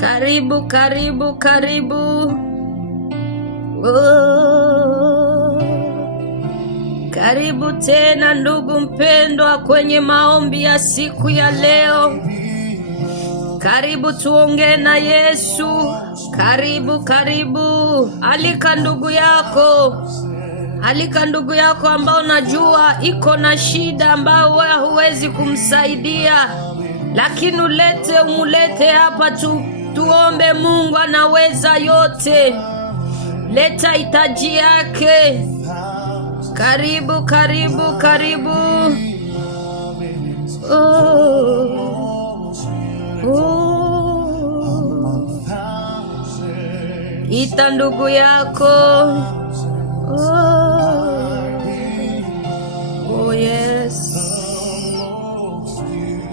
Karibu, karibu, karibu. Oh. Karibu tena ndugu mpendwa kwenye maombi ya siku ya leo. Karibu tuongee na Yesu. Karibu, karibu. Alika ndugu yako. Alika ndugu yako ambao unajua iko na shida ambao wewe huwezi kumsaidia. Lakini umulete hapa tuombe. Mungu anaweza yote. Leta hitaji yake. Karibu, karibu, karibu. Ita ndugu yako. Yes.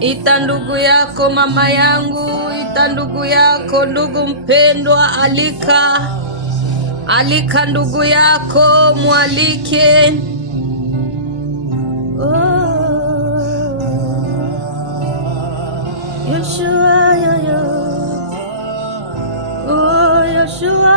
Ita ndugu yako, mama yangu. Ita ndugu yako, ndugu mpendwa. Alika ndugu yako, mwalike. Yeshua, Yeshua.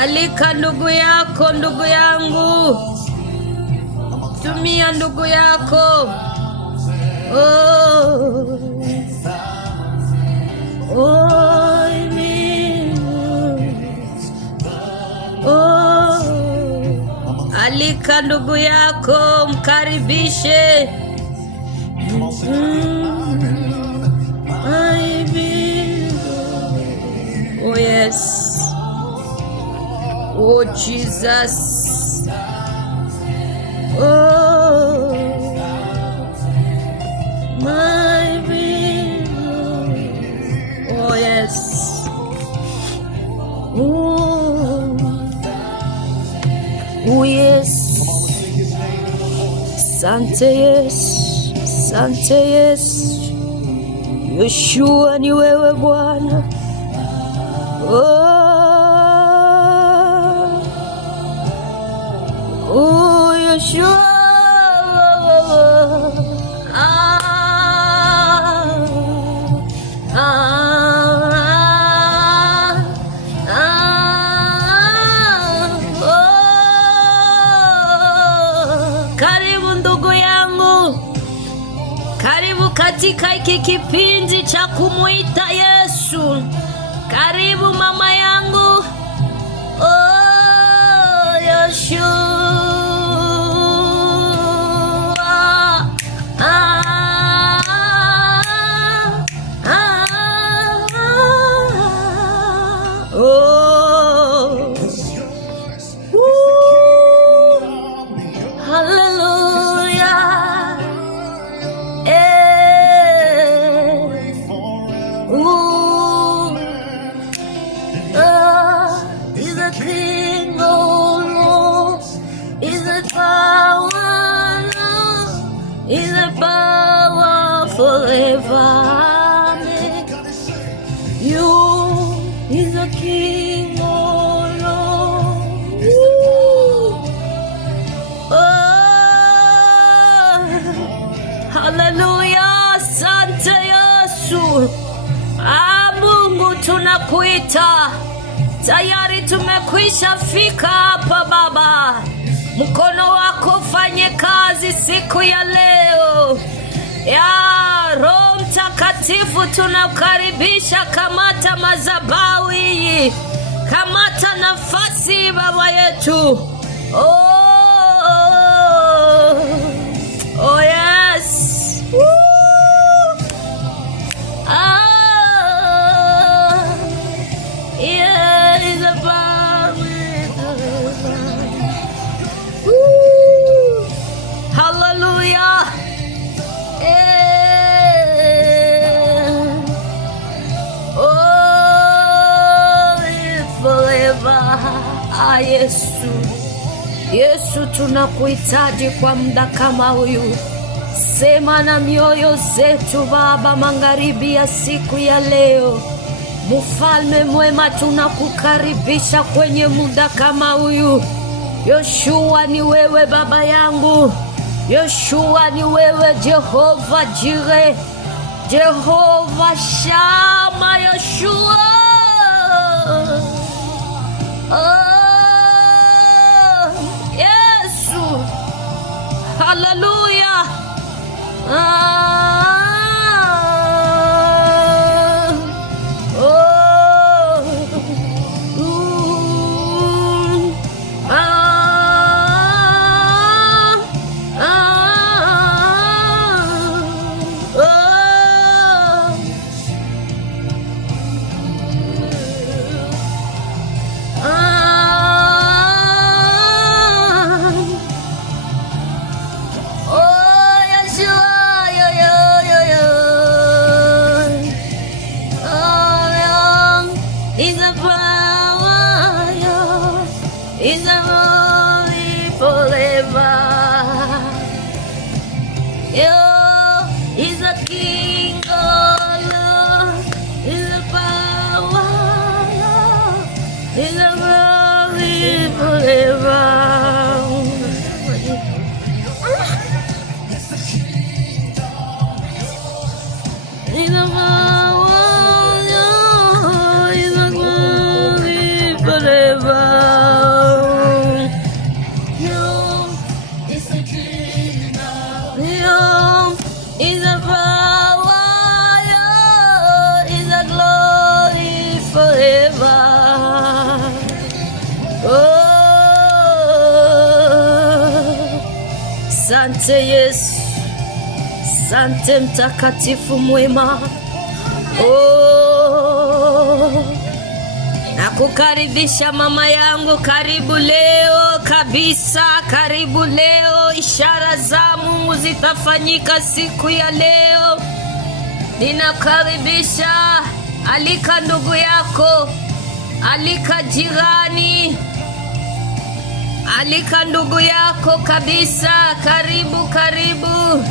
Alika ndugu yako, ndugu yangu. Tumia ndugu yako. Alika ndugu yako, mkaribishe. Oh yes. Oh Jesus. Oh my baby. Oh yes. Oh yes. Sante yes. Sante yes. Yeshua ni wewe Bwana. Oh Yeshua. Karibu ndugu yangu. Karibu katika hiki kipindi cha kumuita Yesu. Karibu mama yangu. Oh Yeshua. Is the power forever. You is the King, oh Lord. Oh, hallelujah. Asante Yesu. Mungu tunakuita. Tayari tumekwisha fika hapa Baba. Mkono wako fanye kazi siku ya leo. Ya Roho Mtakatifu tunakaribisha. Kamata madhabahu hii. Kamata nafasi Baba yetu. Oh yes. Hallelujah. Forever. Yesu tunakuhitaji kwa muda kama huyu. Sema na mioyo zetu Baba magharibi ya siku ya leo. Mfalme mwema, tunakukaribisha kwenye muda kama huyu. Yoshua ni wewe baba yangu, Yoshua ni wewe, Jehova Jire, Jehova Shama, Yoshua. Yesu, haleluya. Is a holy forever. You is a king of love, is a power, is a glory forever. Is a power, is a glory forever. Is a power, is a glory forever. Sante Yesu, sante mtakatifu mwema. Nakukaribisha mama yangu, karibu leo kabisa, karibu leo. Ishara za Mungu zitafanyika siku ya leo. Ninakaribisha, alika ndugu yako, alika jirani, alika ndugu yako kabisa. Karibu, karibu.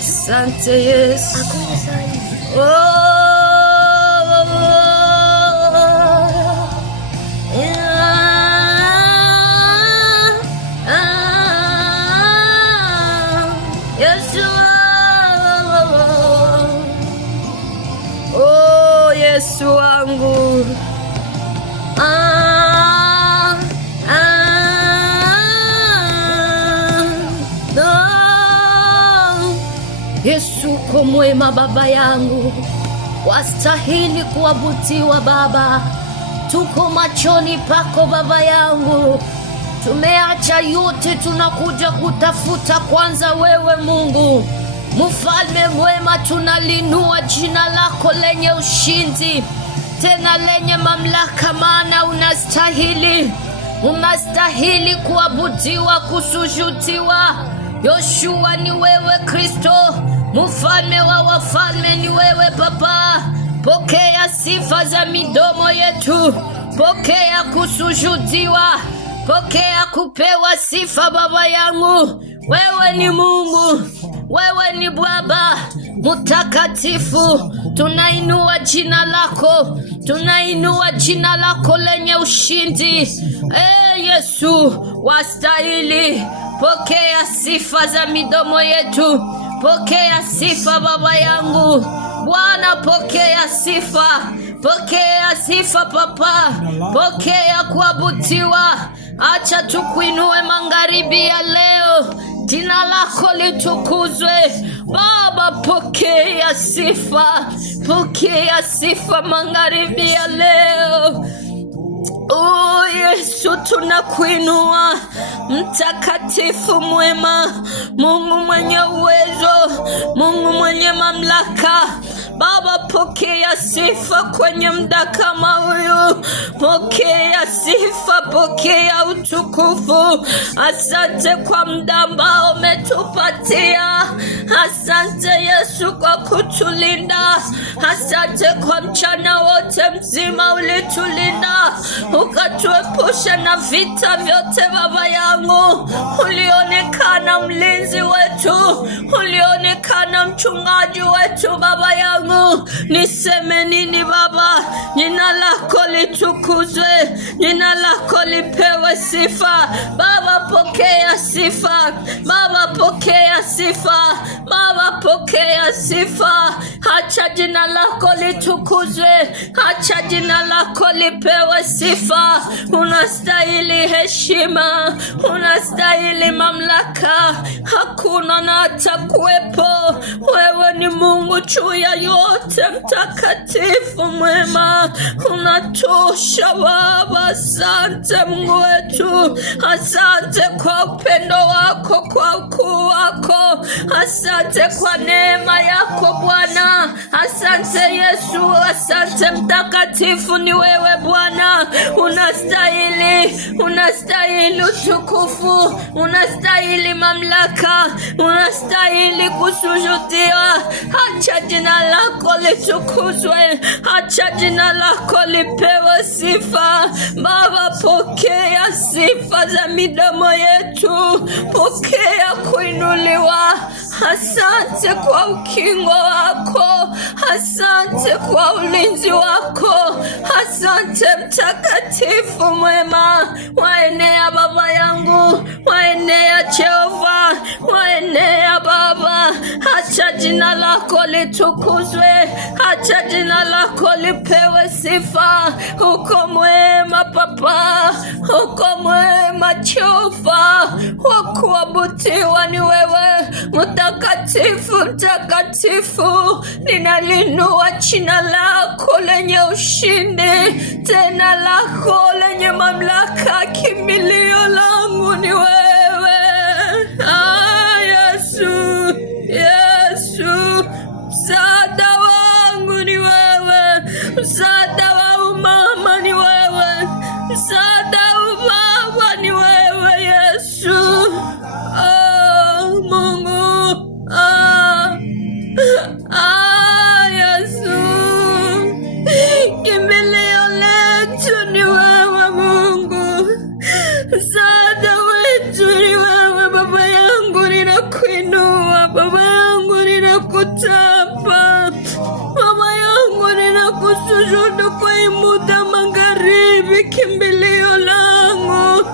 Sante Yesu. Yesu wangu. Yesu uko mwema baba yangu, wastahili kuabudiwa Baba. Tuko machoni pako baba yangu, tumeacha yote, tunakuja kutafuta kwanza wewe Mungu. Mfalme mwema, tunalinua jina lako lenye ushindi, tena lenye mamlaka, maana unastahili, unastahili kuabudiwa, kusujudiwa. Yoshua ni wewe Kristo, mfalme wa wafalme ni wewe Baba. Pokea sifa za midomo yetu, pokea kusujudiwa, pokea kupewa sifa baba yangu. Wewe ni Mungu, wewe ni Baba mtakatifu. Tunainua jina lako, tunainua jina lako lenye ushindi. Yesu wastahili. Pokea sifa za midomo yetu, pokea sifa baba yangu. Bwana, pokea sifa, pokea sifa Papa, pokea kuabudiwa. Acha tukuinue magharibi ya leo, jina lako litukuzwe Baba. Pokea sifa, pokea sifa magharibi ya leo. Yesu, tunakuinua, mtakatifu mwema, Mungu mwenye uwezo, Mungu mwenye mamlaka, Baba, pokea sifa kwenye muda kama huyu. Pokea sifa, pokea utukufu. Asante kwa muda ambao umetupatia. Asante Yesu kwa kutulinda. Asante kwa mchana wote mzima ulitulinda, ukatuepusha na vita vyote. Baba yangu, ulionekana mlinzi wetu, ulionekana mchungaji wetu. Baba yangu, niseme nini Baba? Jina lako litukuzwe, jina lako lipewe sifa. Baba, pokea sifa. Baba, pokea sifa. Baba, pokea sifa. Acha jina lako litukuzwe, acha jina lako lipewe sifa. Unastahili heshima, unastahili mamlaka. Hakuna na hata kuwepo. Wewe ni Mungu juu ya yote, mtakatifu, mwema, unatosha Baba. Asante Mungu wetu, asante kwa upendo wako, kwa ukuu wako. Asante kwa neema yako Bwana. Asante Yesu, asante mtakatifu ni wewe Bwana. Unastahili, unastahili utukufu, unastahili mamlaka, unastahili kusujudiwa. Acha jina lako litukuzwe, acha jina lako lipewe sifa. Baba, pokea sifa za midomo yetu, pokea kuinuliwa. Asante kwa ukingo wako, asante kwa ulinzi wako, asante mtakatifu mwema. Waenea Baba yangu, waenea Jehova, waenea Baba. Acha jina lako litukuzwe, acha jina lako lipewe sifa. Uko mwema Papa, uko mwema Jehova, wakuabudiwa ni wewe. Mtakatifu, mtakatifu, ninalinua jina lako lenye ushindi, tena lako lenye mamlaka. Kimbilio langu ni wewe. Yesu, Yesu, msaada wangu ni wewe, msaada wa umama ni wewe, msaada wa baba ni wewe Yesu. Yesu, kimbilio letu ni wewe Mungu, msaada wetu ni wewe. Baba yangu, ninakuinua, baba yangu, ninakutapa, baba yangu, ninakusujudu kwa muda magharibi. Kimbilio langu,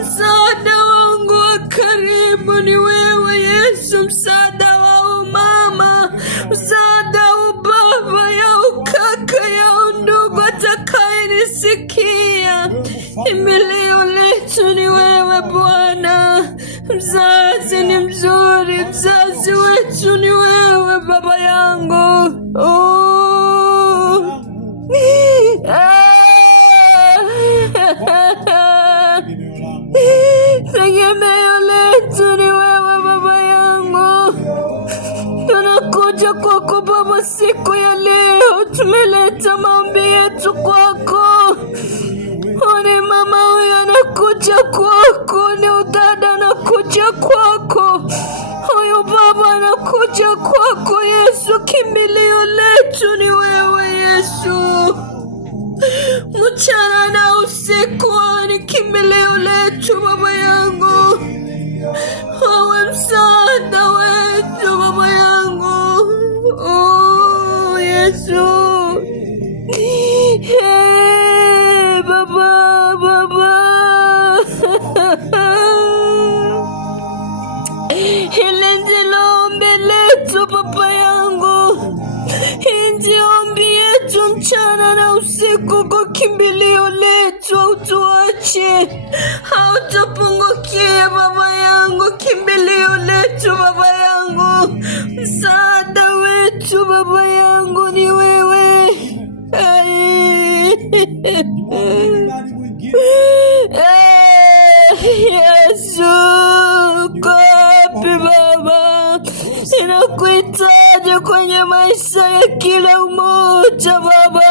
msaada wangu wa karibu ni wewe Yesu, msaada wa umama, msaada wa baba, ya ukaka, ya undugu atakayenisikia. Kimbilio letu ni wewe Bwana. Mzazi ni mzuri, mzazi wetu ni wewe Baba yangu. Tegemeo letu ni wewe Baba yangu. Tunakuja kwako Baba siku ya leo, tumeleta maombi yetu kwako. Ni mama huyu anakuja kwako, ni udada anakuja kwako, huyu baba anakuja kwako Yesu. Kimbilio letu ni wewe Yesu, mchana na usiku ni kimbilio letu Baba yangu. Wewe msaada wetu Baba yangu, Yesu. Baba, hili ndilo ombi letu Baba yangu, hii ndio ombi yetu mchana na usiku. Kwa kimbilio letu, hautuache, hautapungukie Baba yangu. Kimbilio letu Baba yangu, msaada wetu Baba yangu ni wewe. Yesu, kapi Baba, inakuhitaji tende kwenye maisha ya kila umoja Baba.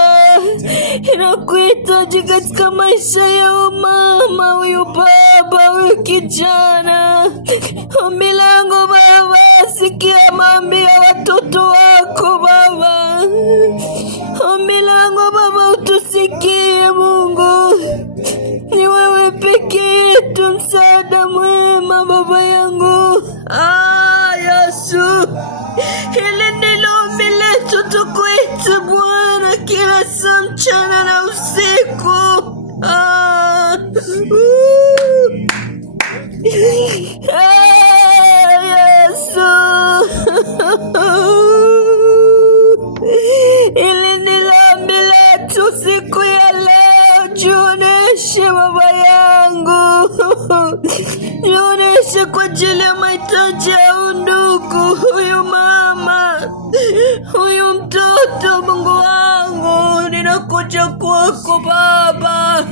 Inakuhitaji katika maisha ya mama huyu Baba, huyu kijana. Ombi langu Baba, sikia maombi ya watoto wako Baba. Ombi langu Baba, utusikie Mungu. Ni wewe pekee yetu msaada mwema Baba yangu. Yesu, hili ndilo ombi letu tukuite Bwana kila saa, mchana na usiku. Yesu, hili ndilo ombi letu siku ya leo. Jioneshe Baba yangu, jioneshe kwa ajili ya mahitaji ya undugu, huyu mama, huyu mtoto. Mungu wangu, ninakuja kwako Baba.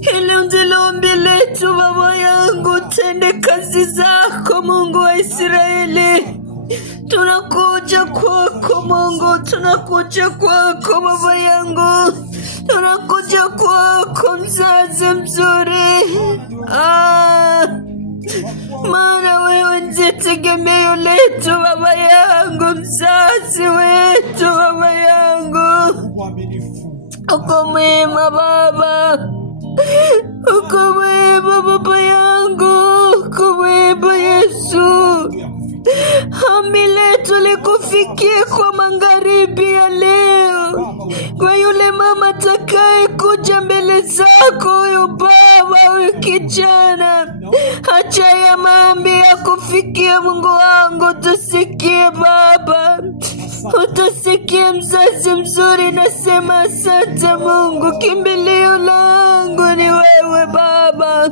Hili ndilo ombi letu Baba yangu, tende kazi zako Mungu wa Israeli. Tunakuja kwako Mungu, tunakuja kwako Baba yangu, tunakuja kwako mzazi mzuri. Maana wewe ndiye tegemeo letu Baba yangu, mzazi wetu Baba yangu. Uko mwema Baba, uko mwema Baba yangu, uko mwema Yesu. Ombi letu likufikie kwa magharibi ya leo, kwa yule mama atakaye kuja mbele zako, huyu baba, huyu kijana. Acha ya maombi ya kufikia Mungu wangu, tusikie Baba, utusikie mzazi mzuri. Nasema asante Mungu, kimbilio langu ni wewe Baba.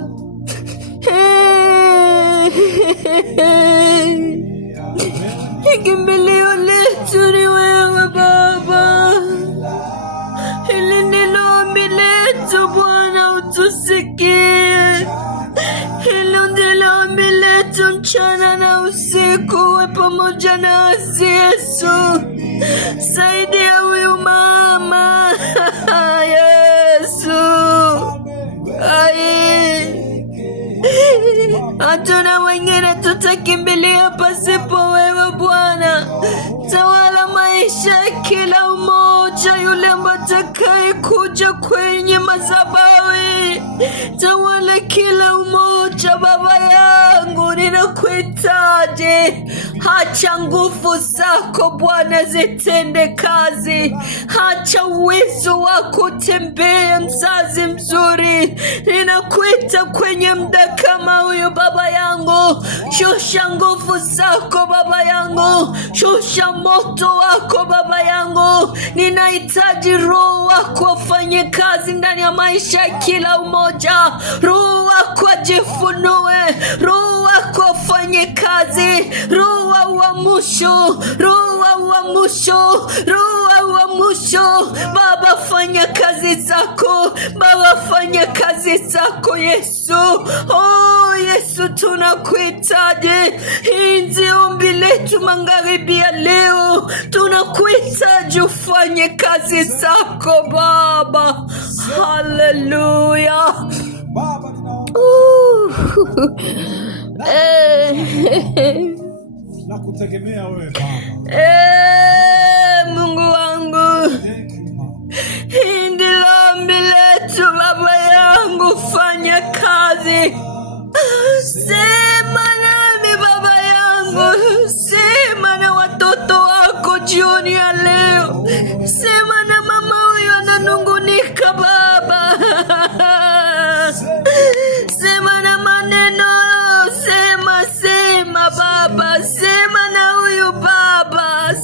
Kimbilio letu ni wewe Baba. Hili ndilo ombi letu Bwana, utusikie. Hili ndilo ombi letu mchana na usiku, uwe pamoja nasi Yesu. Saidia huyu mama Yesu. Hatuna wengine tutakimbilia pasipo wewe Bwana. Tawala maisha ya kila umoja yule ambaye atakaye kuja kwenye madhabahu. Tawala kila umoja Baba yangu, ninakuhitaji. Hacha nguvu zako Bwana zitende kazi. Hacha uwezo wako utembee, mzazi mzuri. Ninakuita kwenye muda kama huyu Baba yangu. Shusha nguvu zako Baba yangu, shusha moto wako Baba yangu. Ninahitaji Roho wako afanye kazi ndani ya maisha ya kila umoja. Roho wako ajifunue, Roho wako afanye kazi. Roho wa uamsho, Roho wa uamsho, Roho wa uamsho. Baba, fanya kazi zako Baba, fanya kazi zako Yesu. Yesu, tunakuhitaji. Hii ndio ombi letu magharibi ya leo. Tunakuhitaji ufanye kazi zako Baba. Haleluya Baba, nakutegemea wewe Baba. Mungu wangu, hii ndilo ombi letu Baba yangu, fanya kazi. Sema nami Baba yangu, sema na watoto wako jioni ya leo. Sema na mama huyu ananungunika Baba. Sema na maneno, sema Baba, sema na huyu Baba.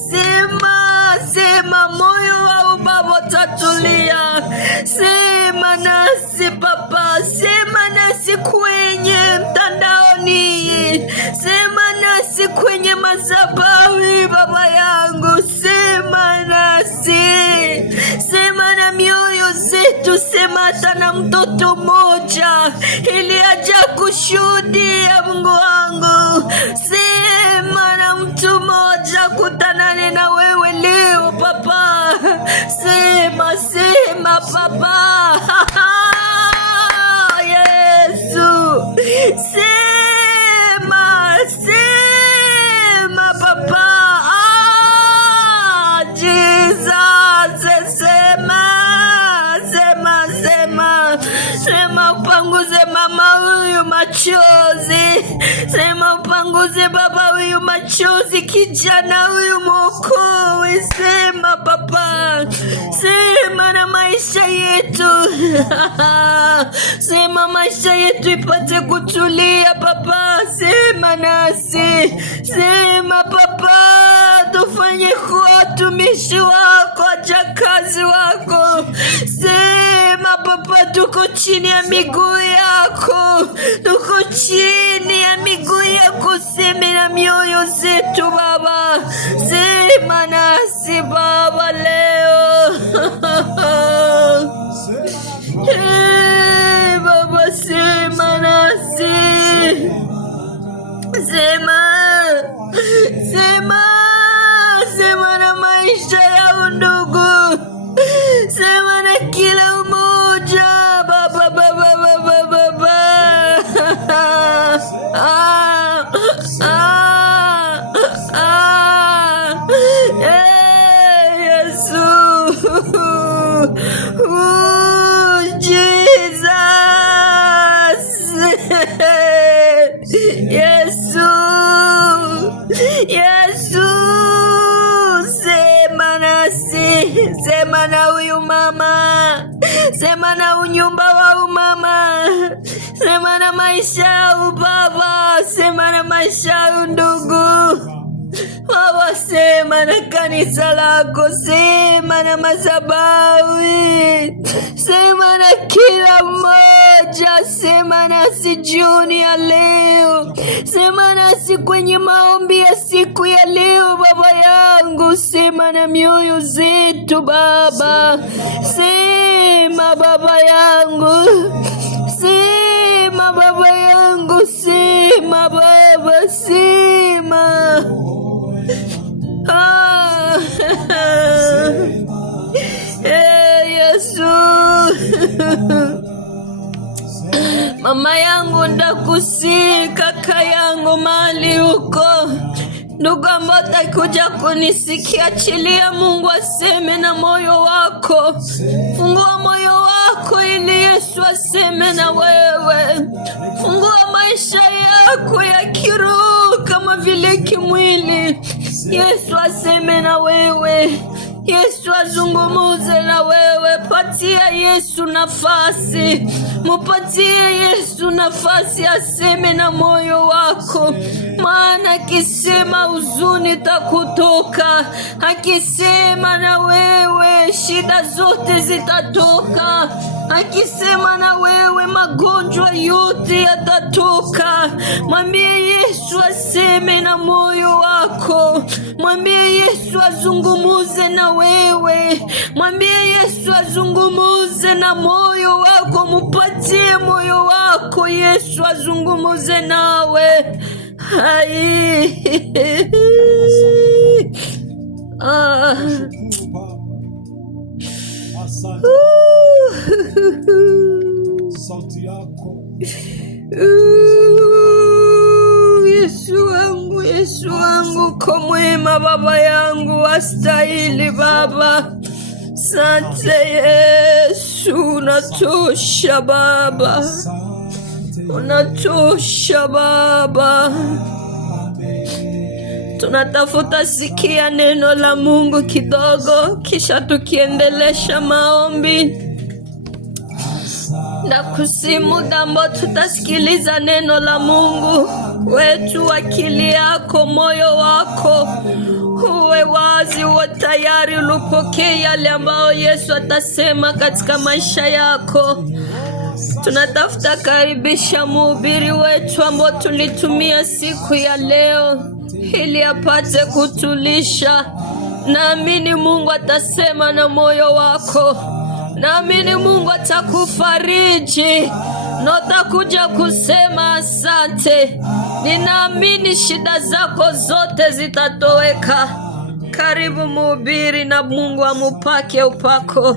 Sema moyo wa Baba tatulia. Sema nasi Baba, sema nasi kwenye mtandaoni, sema nasi kwenye madhabahu Baba yangu. Sema nasi, sema na mioyo zetu, sema hata na mtoto mmoja ili aje kushuhudia Mungu wangu. Sema na mtu mmoja, kutana leo Baba. Sema Baba. Yesu, sema Baba. Jesus, sema upanguze mama huyu machozi. Sema upanguze baba huyu machozi, kijana huyu mwokozi. Sema Baba, sema na maisha yetu. Sema maisha yetu ipate kutulia Baba. Sema nasi, sema Baba, tufanye kuwa watumishi wako, wajakazi wako. Sema Baba, tuko chini ya miguu yako, tuko chini ya miguu yako. Sema na mioyo zetu Baba. Sema nasi Baba leo. Hey, Baba, sema nasi. Sema na maisha ya ndugu. Sema na kila umoja Baba. Yesu. Jesus. Yesu, sema nasi. Sema na huyu mama. Sema na unyumba wa umama. Sema na maisha ya baba. Sema na maisha ya ndugu Baba. Sema na kanisa lako. Sema na madhabahu. Sema na kila mmoja. Sema nasi jioni ya leo. Sema nasi kwenye maombi ya siku ya leo Baba yangu. Sema na mioyo zetu Baba. Sema Baba yangu. Sema Baba yangu. Sema Baba. Sema. Yesu. Mama yangu ndakusi, kaka yangu mali huko, ndugu ambao takuja kunisikia, achilia Mungu aseme na moyo wako. Fungua moyo wako ili Yesu aseme na wewe. Fungua maisha yako ya kiroho kama vile kimwili. Yesu aseme na wewe. Yesu azungumuze na wewe. Patia Yesu nafasi. Mupatie Yesu nafasi aseme na moyo wako. Maana akisema huzuni takutoka. Akisema na wewe shida zote zitatoka. Akisema na wewe magonjwa yote yatatoka. Mwambie Yesu aseme na moyo wako. Mwambie Yesu azungumuze na wewe. Mwambie Yesu azungumuze na moyo wako. Mupatie moyo wako Yesu azungumuze nawe. Sauti yako. Yesu wangu kwa mwema Baba yangu, wastahili Baba. Asante Yesu, unatosha Baba. Unatosha Baba. Tunatafuta sikia neno la Mungu kidogo, kisha tukiendelesha maombi. Na kusimuda ambao tutasikiliza neno la Mungu wetu, akili yako, moyo wako uwe wazi, uwe tayari ulipokea yale ambayo Yesu atasema katika maisha yako. Tunatafuta karibisha mhubiri wetu ambao tulitumia siku ya leo ili apate kutulisha. Naamini Mungu atasema na moyo wako. Naamini Mungu atakufariji na utakuja kusema asante. Ninaamini shida zako zote zitatoweka Karibu mhubiri na Mungu amupake upako.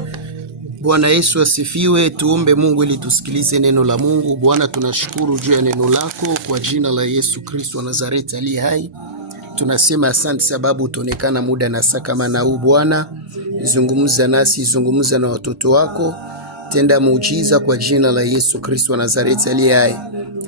Bwana Yesu asifiwe. Tuombe Mungu ili tusikilize neno la Mungu. Bwana, tunashukuru juu ya neno lako kwa jina la Yesu Kristo wa Nazareti aliye hai. Tunasema asante sababu utaonekana muda na saa kama na huu. Bwana, zungumza nasi, zungumza na watoto wako. Tenda muujiza kwa jina la Yesu Kristo wa Nazareti aliye hai.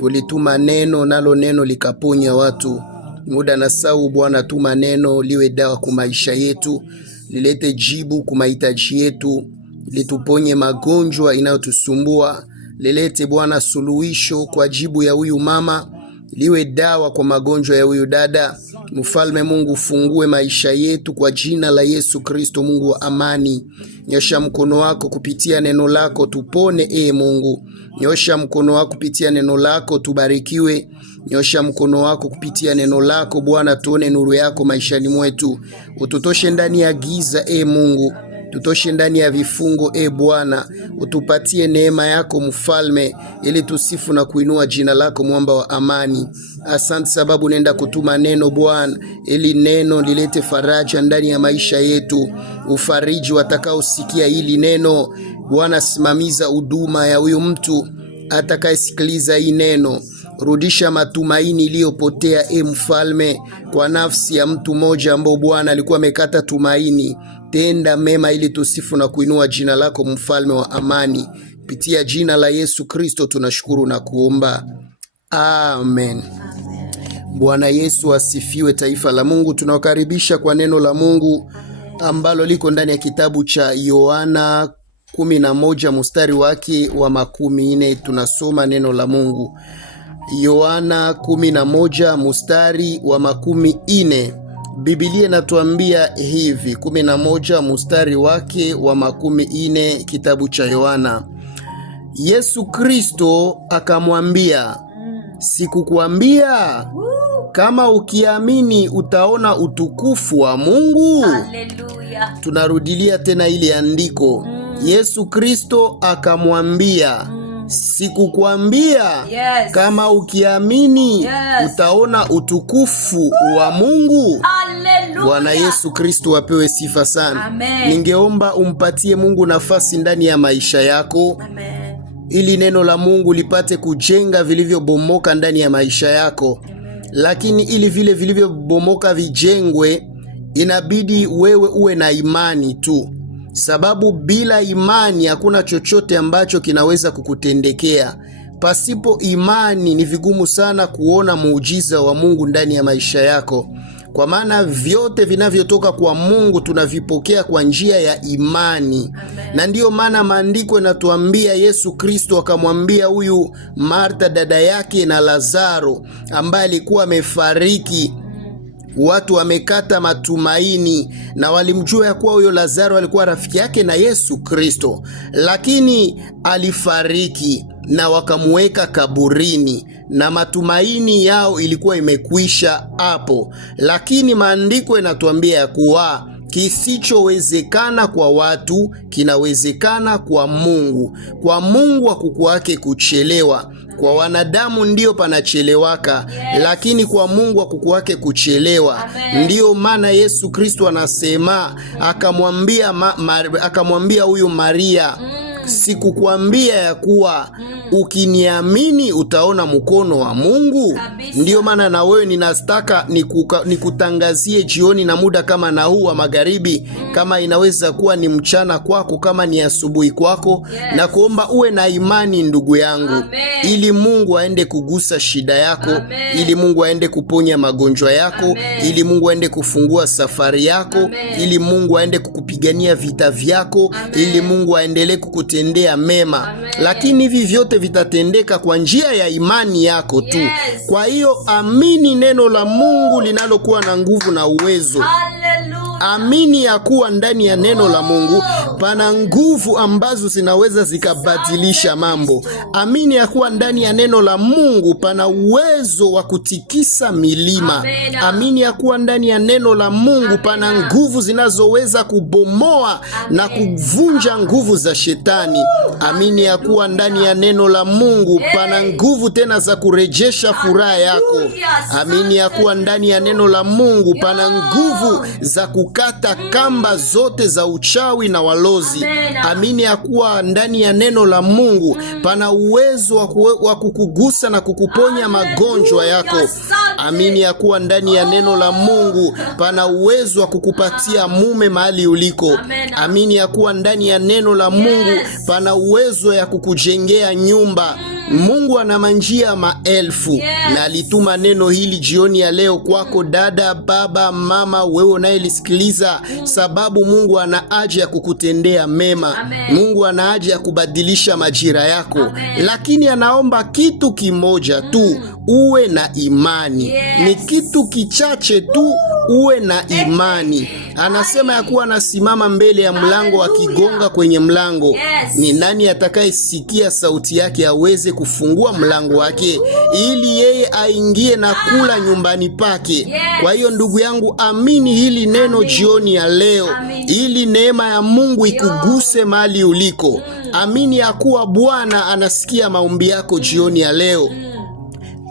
Ulituma neno, nalo neno likaponya watu. Muda na saa huu Bwana, tuma neno liwe dawa kwa maisha yetu, lilete jibu kwa mahitaji yetu, lituponye magonjwa inayotusumbua, lilete Bwana suluhisho kwa jibu ya huyu mama, liwe dawa kwa magonjwa ya huyu dada. Mfalme Mungu, fungue maisha yetu kwa jina la Yesu Kristo. Mungu wa amani, nyosha mkono wako kupitia neno lako tupone. Mungu, nyosha mkono wako kupitia neno lako tubarikiwe. Nyosha mkono wako kupitia neno lako Bwana, tuone nuru yako maishani mwetu. Ututoshe ndani ya giza Mungu, tutoshe ndani ya vifungo Bwana, utupatie neema yako Mfalme, ili tusifu na kuinua jina lako mwamba wa amani. Asante sababu nenda kutuma neno Bwana, ili neno lilete faraja ndani ya maisha yetu. Ufariji watakaosikia hili neno Bwana, simamiza huduma ya huyu mtu atakayesikiliza hii neno. Rudisha matumaini iliyopotea Mfalme, kwa nafsi ya mtu mmoja ambao Bwana alikuwa amekata tumaini. Tenda mema ili tusifu na kuinua jina lako Mfalme wa amani. Pitia jina la Yesu Kristo tunashukuru na kuomba. Amen. Bwana Yesu asifiwe. Taifa la Mungu, tunawakaribisha kwa neno la Mungu ambalo liko ndani ya kitabu cha Yohana 11 mstari wake wa 14. Tunasoma neno la Mungu. Yohana 11 mstari wa 14. Biblia inatuambia hivi, 11 mstari wake wa 14, kitabu cha Yohana. Yesu Kristo akamwambia, sikukuambia kama ukiamini utaona utukufu wa Mungu? Haleluya. Tunarudilia tena ile andiko. Yesu Kristo akamwambia, sikukuambia kama ukiamini utaona utukufu wa Mungu? Haleluya. Bwana Yesu Kristo apewe sifa sana. Amen. Ningeomba umpatie Mungu nafasi ndani ya maisha yako. Amen. Ili neno la Mungu lipate kujenga vilivyobomoka ndani ya maisha yako. Amen. Lakini ili vile vilivyobomoka vijengwe, inabidi wewe uwe na imani tu. Sababu bila imani hakuna chochote ambacho kinaweza kukutendekea. Pasipo imani ni vigumu sana kuona muujiza wa Mungu ndani ya maisha yako. Kwa maana vyote vinavyotoka kwa Mungu tunavipokea kwa njia ya imani. Amen. Na ndiyo maana maandiko yanatuambia Yesu Kristo akamwambia huyu Martha dada yake na Lazaro ambaye alikuwa amefariki. Watu wamekata matumaini na walimjua ya kuwa huyo Lazaro alikuwa rafiki yake na Yesu Kristo, lakini alifariki na wakamuweka kaburini na matumaini yao ilikuwa imekwisha hapo. Lakini maandiko yanatuambia ya kuwa kisichowezekana kwa watu kinawezekana kwa Mungu. Kwa Mungu hakukuwake kuchelewa. Kwa wanadamu ndio panachelewaka, lakini kwa Mungu hakukuwake kuchelewa. Amen. Ndiyo maana Yesu Kristo anasema, akamwambia huyu Maria, sikukuambia ya kuwa ukiniamini utaona mkono wa Mungu? Kabisa. Ndiyo maana na wewe ninastaka nikutangazie jioni na muda kama na huu wa magharibi, kama inaweza kuwa ni mchana kwako, kama ni asubuhi kwako. Na kuomba uwe na imani ndugu yangu. Amen. Ili Mungu aende kugusa shida yako. Amen. Ili Mungu aende kuponya magonjwa yako. Amen. Ili Mungu aende kufungua safari yako. Amen. Ili Mungu aende kukupigania vita vyako. Amen. Ili Mungu aendelee kukutendea mema. Amen. Lakini hivi vyote vitatendeka kwa njia ya imani yako tu. Yes. Kwa hiyo amini neno la Mungu linalokuwa na nguvu na uwezo. Haleluya. Amini ya kuwa ndani ya neno la Mungu pana nguvu ambazo zinaweza zikabadilisha mambo. Amini ya kuwa ndani ya neno la Mungu pana uwezo wa kutikisa milima. Amen. Amini ya kuwa ndani ya neno la Mungu pana nguvu zinazoweza kubomoa na kuvunja nguvu za shetani. Amini ya kuwa ndani ya neno la Mungu pana nguvu tena za kurejesha furaha yako. Amini ya kuwa ndani ya neno la Mungu pana nguvu za kukata kamba zote za uchawi na walozi. Amini ya kuwa ndani ya neno la Mungu pana uwezo wa kukugusa na kukuponya magonjwa yako. Amini ya kuwa ndani ya neno la Mungu pana uwezo wa kukupatia mume mahali uliko. Amini ya kuwa ndani ya neno la Mungu pana uwezo ya kukujengea nyumba. Mungu ana manjia maelfu, na alituma neno hili jioni ya leo kwako dada, baba, mama, wewe unayelisikiliza, sababu Mungu ana haja ya kukutendea mema. Mungu ana haja ya kubadilisha majira yako. Lakini anaomba kitu kimoja tu, uwe na imani. Ni kitu kichache tu, uwe na imani. Anasema ya kuwa anasimama mbele ya mlango akigonga kwenye mlango. Ni nani atakayesikia sauti yake aweze kufungua mlango wake ili yeye aingie na kula nyumbani pake? Kwa hiyo ndugu yangu, amini hili neno jioni ya leo, ili neema ya Mungu ikuguse mahali uliko. Amini ya kuwa Bwana anasikia maombi yako jioni ya leo.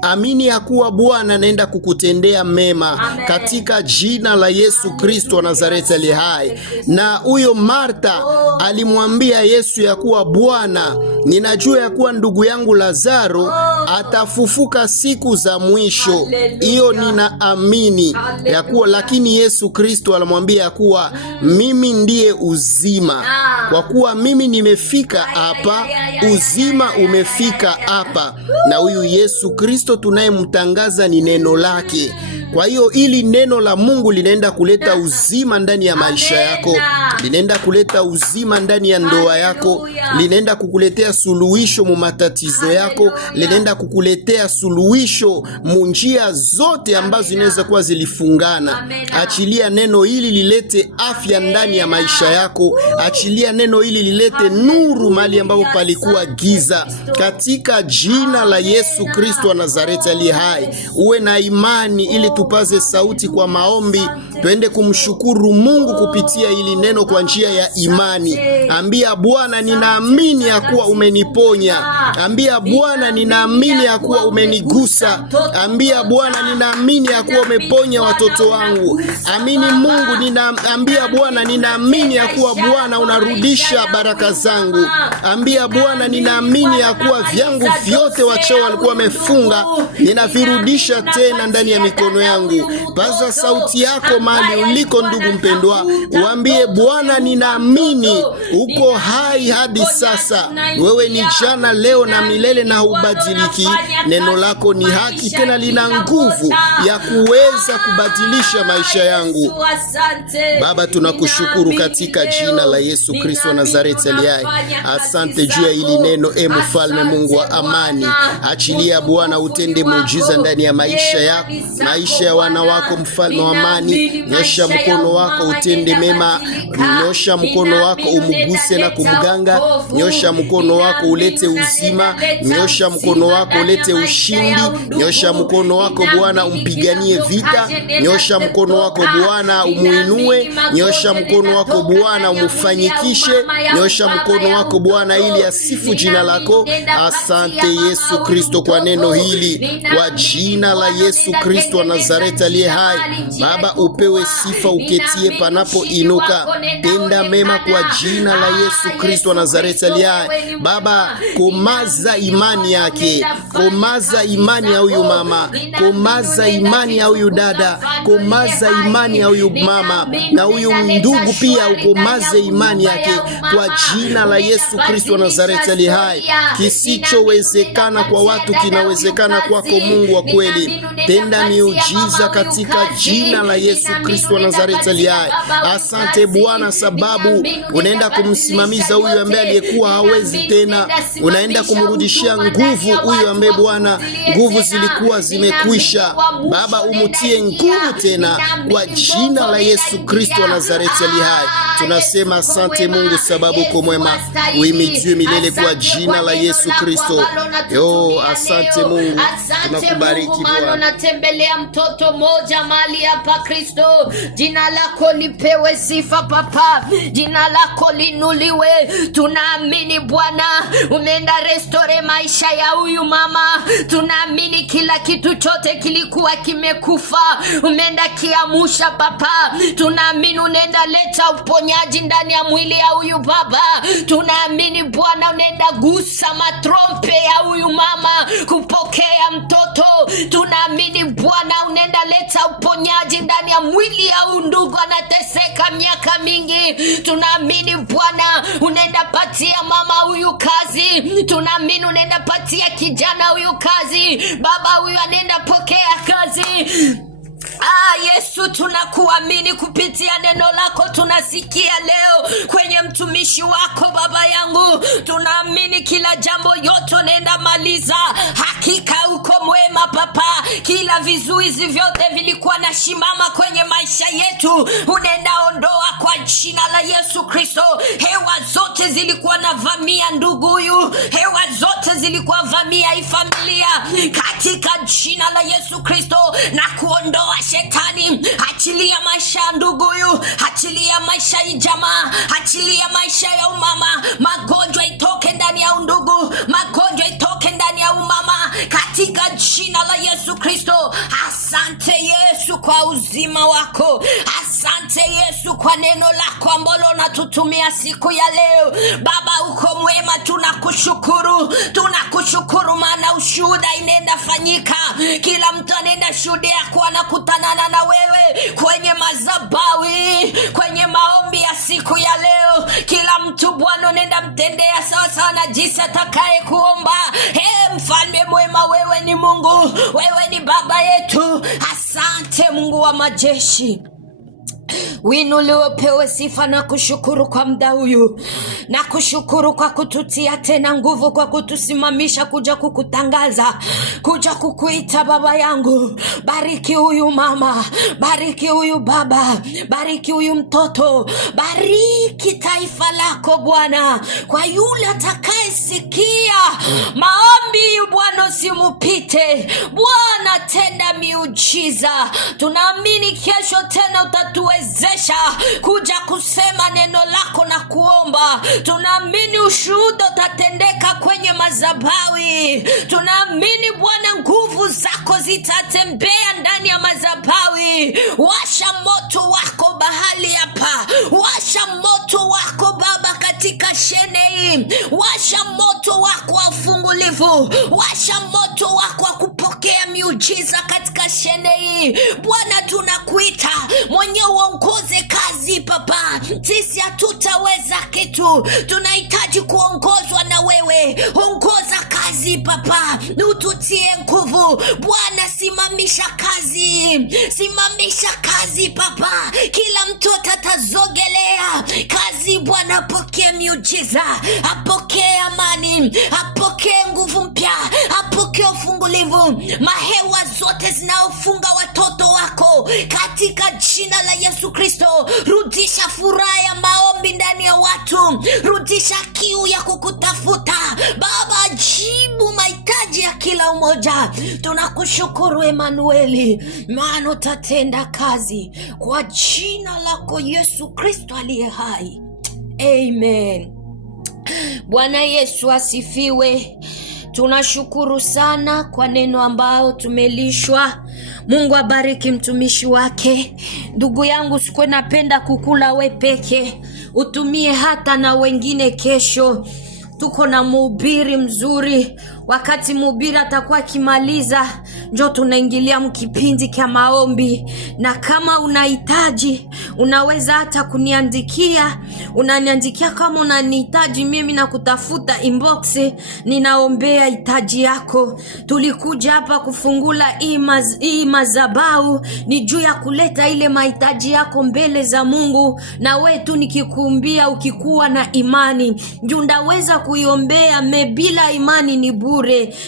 Amini ya kuwa Bwana anaenda kukutendea mema. Amen. Katika jina la Yesu Kristo wa Nazareti aliye hai. Na huyo Martha alimwambia Yesu ya kuwa Bwana, ninajua ya kuwa ndugu yangu Lazaro atafufuka siku za mwisho. Hiyo ninaamini ya kuwa, lakini Yesu Kristo alimwambia ya kuwa mimi ndiye uzima. Kwa kuwa mimi nimefika hapa, uzima umefika hapa. Na huyu Yesu Kristo tunayemtangaza ni neno lake. Kwa hiyo ili neno la Mungu linaenda kuleta uzima ndani ya maisha yako, linaenda kuleta uzima ndani ya ndoa yako, linaenda kukuletea suluhisho mu matatizo yako, linaenda kukuletea suluhisho mu njia zote ambazo zinaweza kuwa zilifungana. Achilia neno hili lilete afya ndani ya maisha yako. Achilia neno hili lilete nuru mahali ambapo palikuwa giza. Katika jina la Yesu Kristo wa Nazareti aliye hai, uwe na imani ili tupaze sauti kwa maombi. Tuende kumshukuru Mungu kupitia hili neno kwa njia ya imani. Ambia Bwana, ninaamini ya kuwa umeniponya. Ambia Bwana, ninaamini ya kuwa umenigusa. Ambia Bwana, ninaamini ya kuwa umeponya watoto wangu. Amini Mungu, ambia Bwana, ninaamini ya kuwa Bwana unarudisha baraka zangu. Ambia Bwana, ninaamini ya kuwa vyangu vyote wachao walikuwa wamefunga, ninavirudisha tena ndani ya mikono yangu. Paza sauti yako mahali uliko ndugu mpendwa, uambie Bwana, ninaamini uko hai hadi sasa. Wewe ni jana, leo na milele na hubadiliki. Neno lako ni haki, tena lina nguvu ya kuweza kubadilisha maisha yangu. Baba, tunakushukuru katika jina la Yesu Kristo wa Nazareti aliye hai. Asante juu ya hili neno, Mfalme Mungu wa amani. Achilia Bwana utende muujiza ndani ya maisha yako, maisha ya wana wako, Mfalme wa amani. Nyosha mkono wako utende mema. Nyosha mkono wako umuguse na kumganga. Nyosha mkono wako ulete uzima. Nyosha mkono wako ulete ushindi. Nyosha mkono wako Bwana umpiganie vita. Nyosha mkono wako Bwana umuinue. Nyosha mkono wako Bwana umufanyikishe. Nyosha mkono wako Bwana ili asifu jina lako. Asante Yesu Kristo kwa neno hili, kwa jina la Yesu Kristo wa Nazareti aliye hai. Baba, upewe sifa uketie panapo inuka. Tenda mema kwa jina la Yesu Kristo wa Nazareti aliye hai. Baba, komaza imani yake, komaza imani ya huyu mama, komaza imani ya huyu dada, komaza imani ya huyu mama na huyu ndugu pia, ukomaze imani yake kwa jina la Yesu Kristo wa Nazareti aliye hai. Kisichowezekana kwa watu kinawezekana kwako, Mungu wa kweli. Tenda miujiza katika jina la Yesu Kristo wa Nazareti aliye hai. Asante Bwana, sababu unaenda kumsimamiza huyu ambaye aliyekuwa hawezi tena. Unaenda kumrudishia nguvu huyu ambaye Bwana nguvu zilikuwa zimekwisha. Baba, umutie nguvu tena kwa jina la Yesu Kristo wa Nazareti aliye hai. Tunasema asante Mungu, sababu uko mwema. Uimidiwe milele kwa jina la Yesu Kristo. Asante Mungu. Tunakubariki Bwana. Unatembelea mtoto moja mali hapa Kristo. Kristo. Jina lako lipewe sifa Papa, jina lako linuliwe. Tunaamini Bwana umeenda restore maisha ya huyu mama. Tunaamini kila kitu chote kilikuwa kimekufa umeenda kiamusha Papa. Tunaamini unaenda leta uponyaji ndani ya mwili ya huyu baba. Tunaamini Bwana unaenda gusa matrompe ya huyu mama kupokea mtoto. Tunaamini Bwana unaenda leta uponyaji ndani ya mwili ya ndugu anateseka miaka mingi. Tunaamini Bwana unaenda patia mama huyu kazi. Tunaamini unaenda patia kijana huyu kazi. Baba huyu anaenda pokea kazi. Yesu, tunakuamini kupitia neno lako tunasikia leo kwenye mtumishi wako Baba yangu. Tunaamini kila jambo yote unaenda maliza. Hakika uko mwema Papa. Kila vizuizi vyote vilikuwa na shimama kwenye maisha yetu unaenda ondoa kwa jina la Yesu Kristo. Hewa zote zilikuwa na vamia ndugu huyu, hewa zote zilikuwa vamia hii familia katika jina la Yesu Kristo na kuondoa shetani. Achilia maisha ya ndugu huyu, achilia maisha ya jamaa, achilia maisha ya umama. Magonjwa itoke ndani ya ndugu, magonjwa itoke ndani ya umama katika jina la Yesu Kristo. Asante Yesu kwa uzima wako. Asante Yesu kwa neno lako ambalo unatutumia siku ya leo. Baba uko mwema, tunakushukuru. Tunakushukuru maana ushuhuda inaenda fanyika. Kila mtu anaenda shuhudia kuwa anakutanana na wewe kwenye mazabawi, kwenye maombi ya siku ya leo. Kila mtu Bwana unaenda mtendea sawa sawa na jinsi atakaye kuomba. Mfalme mwema, wewe ni Mungu, wewe ni Baba yetu. Asante Mungu wa majeshi. Winuliwe, pewe sifa na kushukuru kwa muda huyu. Na kushukuru kwa kututia tena nguvu, kwa kutusimamisha kuja kukutangaza, kuja kukuita Baba yangu. Bariki huyu mama, bariki huyu baba, bariki huyu mtoto, bariki taifa lako Bwana. Kwa yule atakayesikia maombi Bwana usimupite. Bwana tenda miujiza. Tunaamini kesho tena utatuwezesha kuja kusema neno lako na kuomba. Tunaamini ushuhuda utatendeka kwenye mazabawi. Tunaamini Bwana nguvu zako zitatembea ndani ya mazabawi. Washa moto wako bahali hapa. Washa moto wako Baba katika shene hii. Washa moto wako wa ufungulivu. Washa moto wako wa kupokea miujiza katika shene hii. Bwana tunakuita mwenye uongoze kazi Papa. Sisi hatutaweza kitu. Tunahitaji kuongozwa na wewe. Ongoza kazi Papa. Ututie nguvu. Bwana simamisha kazi. Simamisha kazi Papa. Kila mtoto atazogelea kazi Bwana. Apokee miujiza. Apokee amani. Apokee nguvu mpya. Apokee ufungulivu. Mahewa zote zinaofunga watoto wako katika jina la Yesu Kristo. Rudisha furaha ya maombi ndani ya watu. Rudisha kiu ya kukutafuta Baba. Jibu mahitaji ya kila umoja. Tunakushukuru Emanueli, maana utatenda kazi kwa jina lako Yesu Kristo aliye hai. Amen. Bwana Yesu asifiwe. Tunashukuru sana kwa neno ambao tumelishwa. Mungu abariki mtumishi wake. Ndugu yangu, sikuwe napenda kukula we peke. Utumie hata na wengine kesho. Tuko na mhubiri mzuri. Wakati mhubiri atakuwa kimaliza, njoo tunaingilia mkipindi kya maombi. Na kama unahitaji, unaweza hata kuniandikia. Unaniandikia kama unanihitaji mimi na kutafuta inbox. Ninaombea hitaji yako. Tulikuja hapa kufungula hii mazabau. Ni juu ya kuleta ile mahitaji yako mbele za Mungu. Na wewe tu nikikuumbia ukikuwa na imani, njoo ndaweza kuiombea. Bila imani ni bure.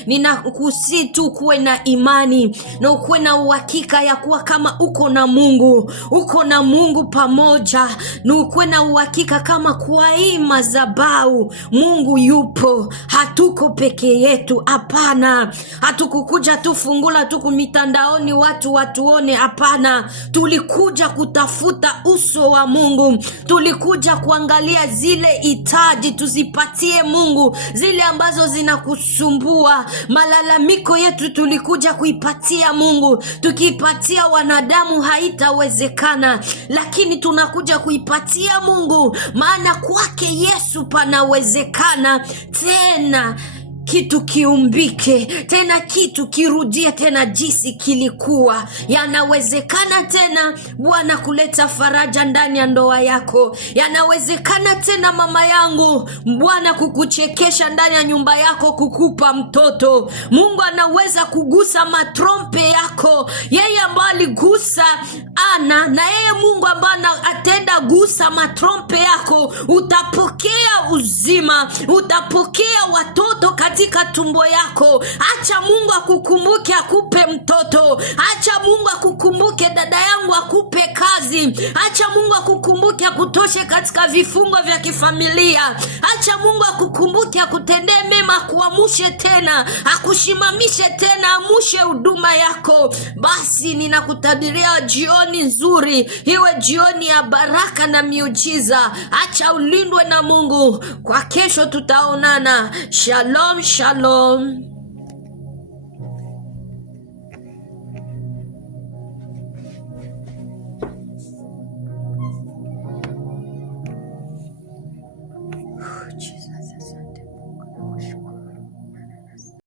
Ninakusi tu kuwe na imani. imani na ukuwe na uhakika ya kuwa kama uko na Mungu pamoja, na ukuwe na uhakika kama kwa hii madhabahu Mungu yupo. Hatuko peke yetu, hapana. Hatukukuja tu fungula tu mitandaoni watu watuone, hapana. Tulikuja kutafuta uso wa Mungu, tulikuja kuangalia zile hitaji tuzipatie Mungu, zile ambazo zinakusumbua. Malalamiko yetu tulikuja kuipatia Mungu. Tukiipatia wanadamu haitawezekana, lakini tunakuja kuipatia Mungu, maana kwake Yesu panawezekana. Tena kitu kiumbike, tena kitu kirudie tena jinsi kilikuwa. Yanawezekana tena Bwana kuleta faraja ndani ya ndoa yako. Yanawezekana tena mama yangu, Bwana kukuchekesha ndani ya nyumba yako, kukupa mtoto. Mungu anaweza kugusa matrompe yako. Yeye ambaye aligusa Ana, na yeye Mungu ambaye atenda gusa matrompe yako, utapokea uzima, utapokea watoto katika tumbo yako. Acha Mungu akukumbuke akupe mtoto. Acha Mungu akukumbuke dada yangu akupe kazi. Acha Mungu akukumbuke akutoshe katika vifungo vya kifamilia. Acha Mungu akukumbuke akutendee mema, akuamushe tena, akushimamishe tena, amushe huduma yako. Basi ninakutabiria jioni nzuri, iwe jioni ya baraka na miujiza. Acha ulindwe na Mungu. Kwa kesho tutaonana. Shalom, shalom. Jesus.